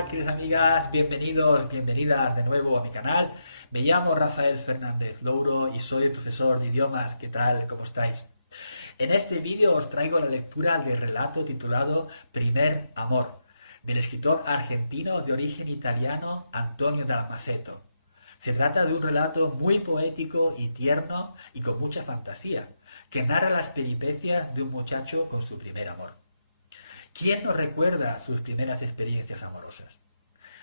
Hola, queridas amigas, bienvenidos, bienvenidas de nuevo a mi canal. Me llamo Rafael Fernández Louro y soy profesor de idiomas. ¿Qué tal? ¿Cómo estáis? En este vídeo os traigo la lectura del relato titulado Primer Amor, del escritor argentino de origen italiano Antonio Dalmaseto. Se trata de un relato muy poético y tierno y con mucha fantasía, que narra las peripecias de un muchacho con su primer amor. ¿Quién nos recuerda sus primeras experiencias amorosas?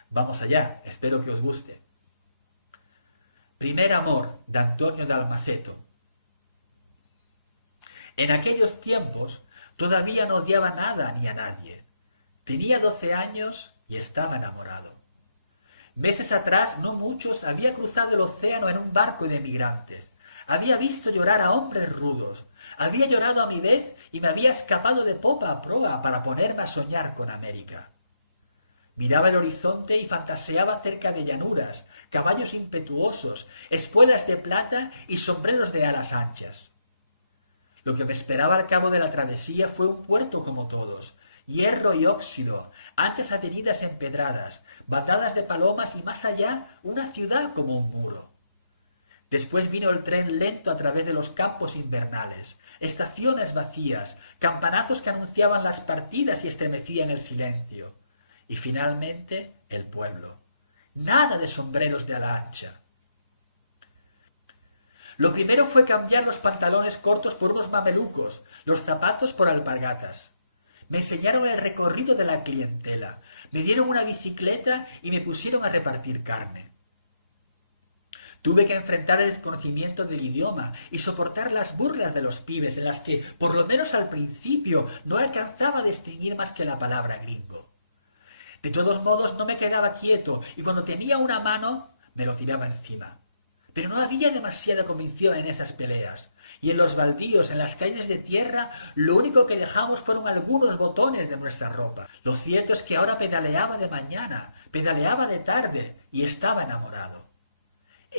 Vamos allá, espero que os guste. Primer amor, de Antonio Dalmaseto. En aquellos tiempos todavía no odiaba nada ni a nadie. Tenía 12 años y estaba enamorado. Meses atrás, no muchos, había cruzado el océano en un barco de emigrantes. Había visto llorar a hombres rudos. Había llorado a mi vez y me había escapado de popa a proa para ponerme a soñar con América. Miraba el horizonte y fantaseaba cerca de llanuras, caballos impetuosos, espuelas de plata y sombreros de alas anchas. Lo que me esperaba al cabo de la travesía fue un puerto como todos, hierro y óxido, anchas avenidas empedradas, bandadas de palomas y más allá una ciudad como un muro. Después vino el tren lento a través de los campos invernales, estaciones vacías, campanazos que anunciaban las partidas y estremecían el silencio. Y finalmente el pueblo. Nada de sombreros de ala ancha. Lo primero fue cambiar los pantalones cortos por unos mamelucos, los zapatos por alpargatas. Me enseñaron el recorrido de la clientela, me dieron una bicicleta y me pusieron a repartir carne. Tuve que enfrentar el desconocimiento del idioma y soportar las burlas de los pibes en las que, por lo menos al principio, no alcanzaba a distinguir más que la palabra gringo. De todos modos, no me quedaba quieto y cuando tenía una mano, me lo tiraba encima. Pero no había demasiada convicción en esas peleas. Y en los baldíos, en las calles de tierra, lo único que dejamos fueron algunos botones de nuestra ropa. Lo cierto es que ahora pedaleaba de mañana, pedaleaba de tarde y estaba enamorado.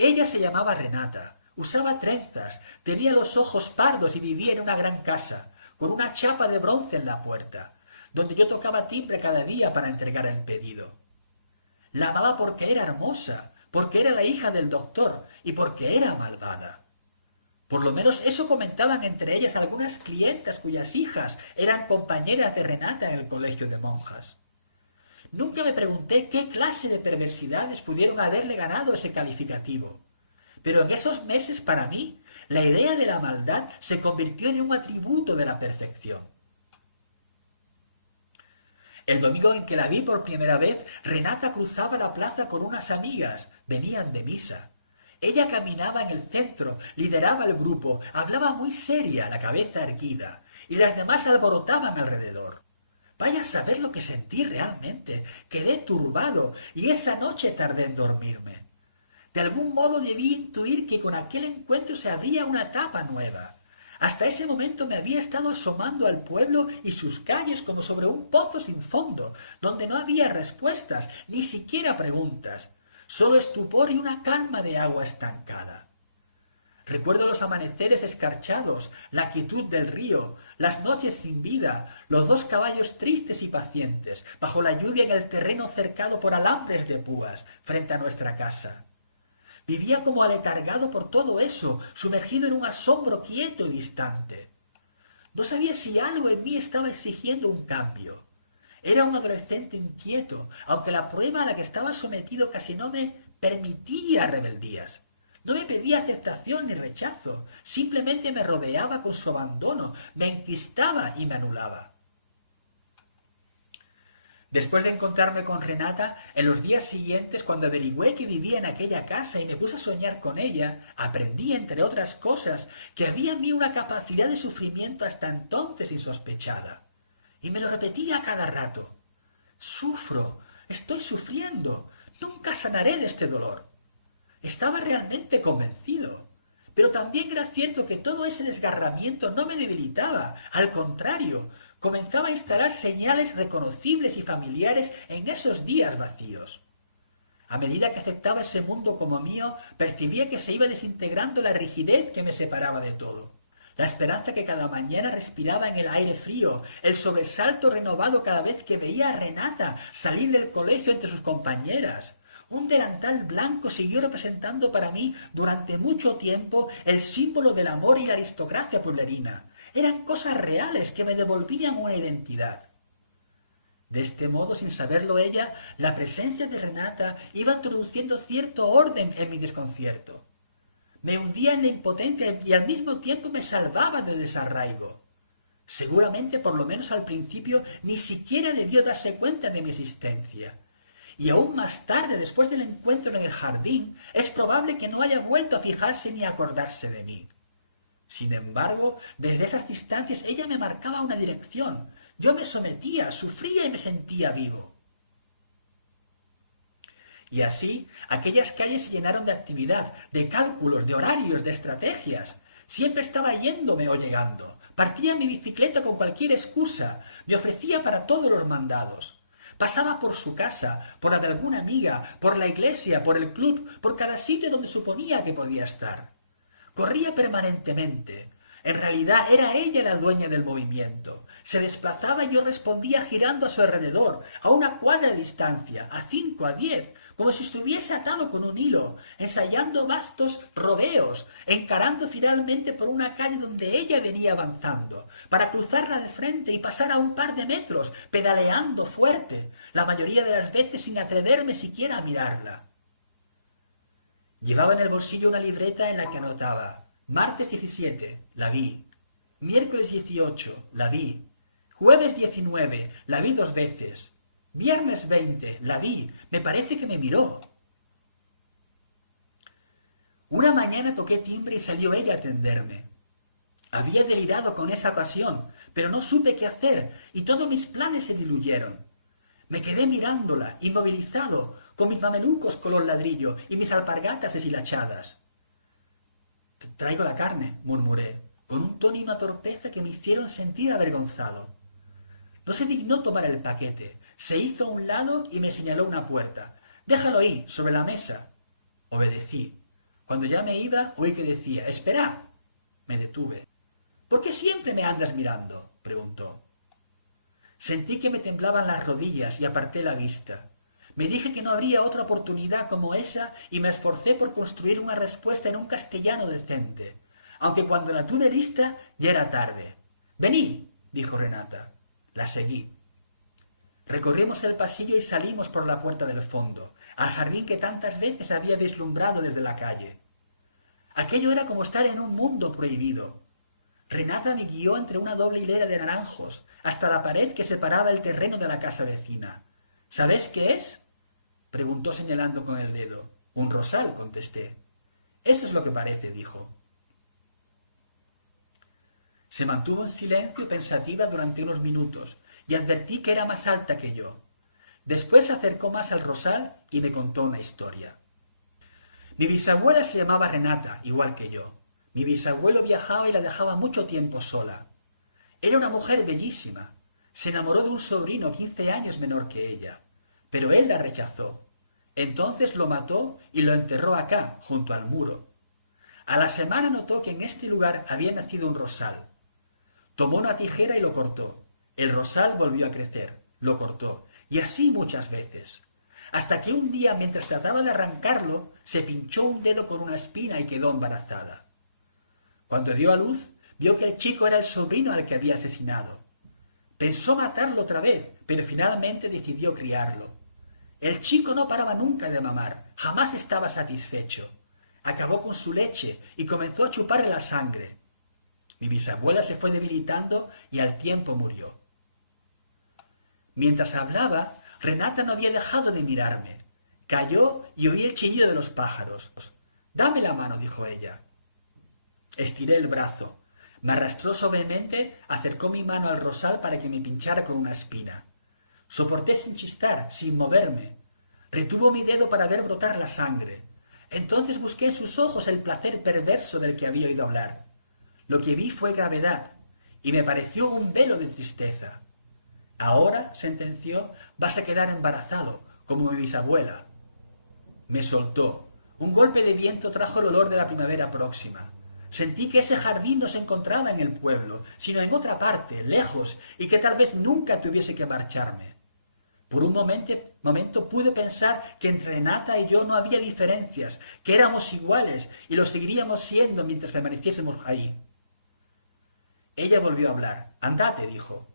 Ella se llamaba Renata, usaba trenzas, tenía los ojos pardos y vivía en una gran casa, con una chapa de bronce en la puerta, donde yo tocaba timbre cada día para entregar el pedido. La amaba porque era hermosa, porque era la hija del doctor y porque era malvada. Por lo menos eso comentaban entre ellas algunas clientas cuyas hijas eran compañeras de Renata en el colegio de monjas. Nunca me pregunté qué clase de perversidades pudieron haberle ganado ese calificativo. Pero en esos meses, para mí, la idea de la maldad se convirtió en un atributo de la perfección. El domingo en que la vi por primera vez, Renata cruzaba la plaza con unas amigas, venían de misa. Ella caminaba en el centro, lideraba el grupo, hablaba muy seria, la cabeza erguida, y las demás alborotaban alrededor. Vaya a saber lo que sentí realmente. Quedé turbado y esa noche tardé en dormirme. De algún modo debí intuir que con aquel encuentro se abría una etapa nueva. Hasta ese momento me había estado asomando al pueblo y sus calles como sobre un pozo sin fondo, donde no había respuestas, ni siquiera preguntas, solo estupor y una calma de agua estancada. Recuerdo los amaneceres escarchados, la quietud del río, las noches sin vida, los dos caballos tristes y pacientes, bajo la lluvia en el terreno cercado por alambres de púas, frente a nuestra casa. Vivía como aletargado por todo eso, sumergido en un asombro quieto y distante. No sabía si algo en mí estaba exigiendo un cambio. Era un adolescente inquieto, aunque la prueba a la que estaba sometido casi no me permitía rebeldías. No me pedía aceptación ni rechazo, simplemente me rodeaba con su abandono, me enquistaba y me anulaba. Después de encontrarme con Renata, en los días siguientes, cuando averigüé que vivía en aquella casa y me puse a soñar con ella, aprendí, entre otras cosas, que había en mí una capacidad de sufrimiento hasta entonces insospechada. Y me lo repetía a cada rato. Sufro, estoy sufriendo, nunca sanaré de este dolor. Estaba realmente convencido. Pero también era cierto que todo ese desgarramiento no me debilitaba. Al contrario, comenzaba a instalar señales reconocibles y familiares en esos días vacíos. A medida que aceptaba ese mundo como mío, percibía que se iba desintegrando la rigidez que me separaba de todo. la esperanza que cada mañana respiraba en el aire frío, el sobresalto renovado cada vez que veía a Renata salir del colegio entre sus compañeras. Un delantal blanco siguió representando para mí durante mucho tiempo el símbolo del amor y la aristocracia pueblerina. Eran cosas reales que me devolvían una identidad. De este modo, sin saberlo ella, la presencia de Renata iba introduciendo cierto orden en mi desconcierto. Me hundía en la impotencia y al mismo tiempo me salvaba del desarraigo. Seguramente, por lo menos al principio, ni siquiera debió darse cuenta de mi existencia. Y aún más tarde, después del encuentro en el jardín, es probable que no haya vuelto a fijarse ni a acordarse de mí. Sin embargo, desde esas distancias ella me marcaba una dirección. Yo me sometía, sufría y me sentía vivo. Y así, aquellas calles se llenaron de actividad, de cálculos, de horarios, de estrategias. Siempre estaba yéndome o llegando. Partía en mi bicicleta con cualquier excusa. Me ofrecía para todos los mandados. Pasaba por su casa, por la de alguna amiga, por la iglesia, por el club, por cada sitio donde suponía que podía estar. Corría permanentemente. En realidad era ella la dueña del movimiento. Se desplazaba y yo respondía girando a su alrededor, a una cuadra de distancia, a 5, a 10, como si estuviese atado con un hilo, ensayando vastos rodeos, encarando finalmente por una calle donde ella venía avanzando, para cruzarla de frente y pasar a un par de metros, pedaleando fuerte, la mayoría de las veces sin atreverme siquiera a mirarla. Llevaba en el bolsillo una libreta en la que anotaba: martes 17, la vi; miércoles 18, la vi; jueves 19, la vi 2 veces; viernes 20, la vi, me parece que me miró. Una mañana toqué timbre y salió ella a atenderme. Había delirado con esa ocasión, pero no supe qué hacer y todos mis planes se diluyeron. Me quedé mirándola, inmovilizado, con mis mamelucos color ladrillo y mis alpargatas deshilachadas. «Traigo la carne», murmuré, con un tono y una torpeza que me hicieron sentir avergonzado. No se dignó tomar el paquete. Se hizo a un lado y me señaló una puerta. «Déjalo ahí, sobre la mesa». Obedecí. Cuando ya me iba, oí que decía: «¡Espera!». Me detuve. «¿Por qué siempre me andas mirando?», preguntó. Sentí que me temblaban las rodillas y aparté la vista. Me dije que no habría otra oportunidad como esa y me esforcé por construir una respuesta en un castellano decente, aunque cuando la tuve lista ya era tarde. «Vení», dijo Renata. La seguí. Recorrimos el pasillo y salimos por la puerta del fondo, al jardín que tantas veces había vislumbrado desde la calle. Aquello era como estar en un mundo prohibido. Renata me guió entre una doble hilera de naranjos, hasta la pared que separaba el terreno de la casa vecina. «¿Sabes qué es?», preguntó señalando con el dedo. «Un rosal», contesté. «Eso es lo que parece», dijo. Se mantuvo en silencio pensativa durante unos minutos y advertí que era más alta que yo. Después se acercó más al rosal y me contó una historia. Mi bisabuela se llamaba Renata, igual que yo. Mi bisabuelo viajaba y la dejaba mucho tiempo sola. Era una mujer bellísima. Se enamoró de un sobrino 15 años menor que ella, pero él la rechazó. Entonces lo mató y lo enterró acá, junto al muro. A la semana notó que en este lugar había nacido un rosal. Tomó una tijera y lo cortó. El rosal volvió a crecer, lo cortó, y así muchas veces. Hasta que un día, mientras trataba de arrancarlo, se pinchó un dedo con una espina y quedó embarazada. Cuando dio a luz, vio que el chico era el sobrino al que había asesinado. Pensó matarlo otra vez, pero finalmente decidió criarlo. El chico no paraba nunca de mamar, jamás estaba satisfecho. Acabó con su leche y comenzó a chuparle la sangre. Mi bisabuela se fue debilitando y al tiempo murió. Mientras hablaba, Renata no había dejado de mirarme. Cayó y oí el chillido de los pájaros. «Dame la mano», dijo ella. Estiré el brazo. Me arrastró suavemente, acercó mi mano al rosal para que me pinchara con una espina. Soporté sin chistar, sin moverme. Retuvo mi dedo para ver brotar la sangre. Entonces busqué en sus ojos el placer perverso del que había oído hablar. Lo que vi fue gravedad, y me pareció un velo de tristeza. «Ahora», sentenció, «vas a quedar embarazado, como mi bisabuela». Me soltó. Un golpe de viento trajo el olor de la primavera próxima. Sentí que ese jardín no se encontraba en el pueblo, sino en otra parte, lejos, y que tal vez nunca tuviese que marcharme. Por un momento pude pensar que entre Renata y yo no había diferencias, que éramos iguales y lo seguiríamos siendo mientras permaneciésemos ahí. Ella volvió a hablar. «Andate», dijo.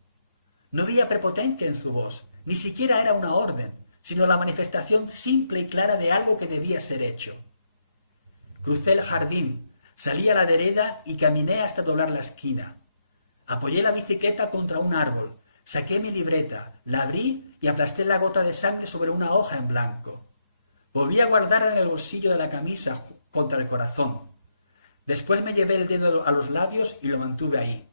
No había prepotencia en su voz, ni siquiera era una orden, sino la manifestación simple y clara de algo que debía ser hecho. Crucé el jardín, salí a la vereda y caminé hasta doblar la esquina. Apoyé la bicicleta contra un árbol, saqué mi libreta, la abrí y aplasté la gota de sangre sobre una hoja en blanco. Volví a guardarla en el bolsillo de la camisa contra el corazón. Después me llevé el dedo a los labios y lo mantuve ahí.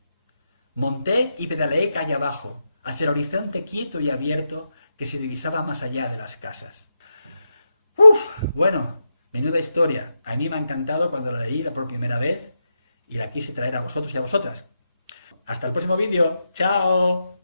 Monté y pedaleé calle abajo, hacia el horizonte quieto y abierto que se divisaba más allá de las casas. Bueno, menuda historia. A mí me ha encantado cuando la leí por primera vez y la quise traer a vosotros y a vosotras. Hasta el próximo vídeo. ¡Chao!